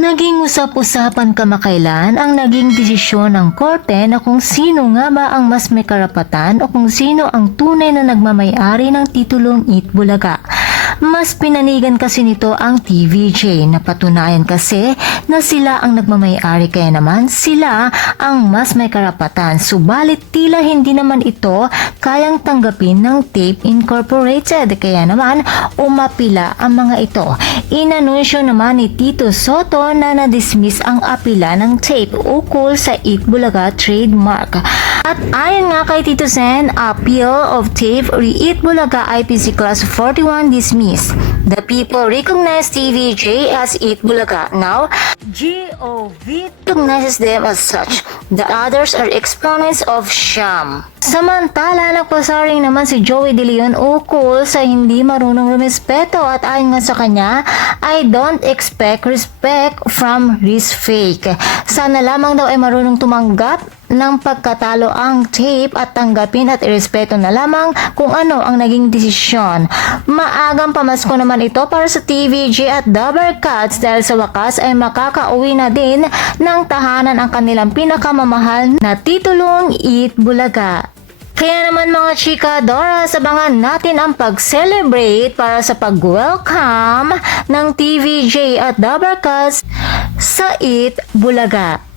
Naging usap-usapan kamakailan ang naging desisyon ng korte na kung sino nga ba ang mas may karapatan o kung sino ang tunay na nagmamay-ari ng titulong Eat Bulaga. Mas pinanigan kasi nito ang TVJ na patunayan kasi na sila ang nagmamay-ari kaya naman sila ang mas may karapatan. Subalit tila hindi naman ito kayang tanggapin ng Tape Incorporated kaya naman umapila ang mga ito. Inanunsyo naman ni Tito Soto na na-dismiss ang apila ng Tape ukol sa Eat Bulaga trademark. At ayon nga kay Tito Sen, appeal of Tape re-Eat Bulaga IPC Class 41 dismissed. The people recognize TVJ as Eat Bulaga. Now, GOV recognizes them as such. The others are exponents of sham. Samantala, nagpasaring naman si Joey De Leon ukol sa hindi marunong rumespeto at ayon nga sa kanya, I don't expect respect from this fake. Sana lamang daw ay marunong tumanggap ng pagkatalo ang Tape at tanggapin at irespeto na lamang kung ano ang naging desisyon. Maagang pamasko naman ito para sa TVJ at Dabber Cats dahil sa wakas ay makakauwi na din ng tahanan ang kanilang pinakamamahal na titulong Eat Bulaga. Kaya naman mga chika Dora, abangan natin ang pag-celebrate para sa pag-welcome ng TVJ at Dabber Cats sa Eat Bulaga.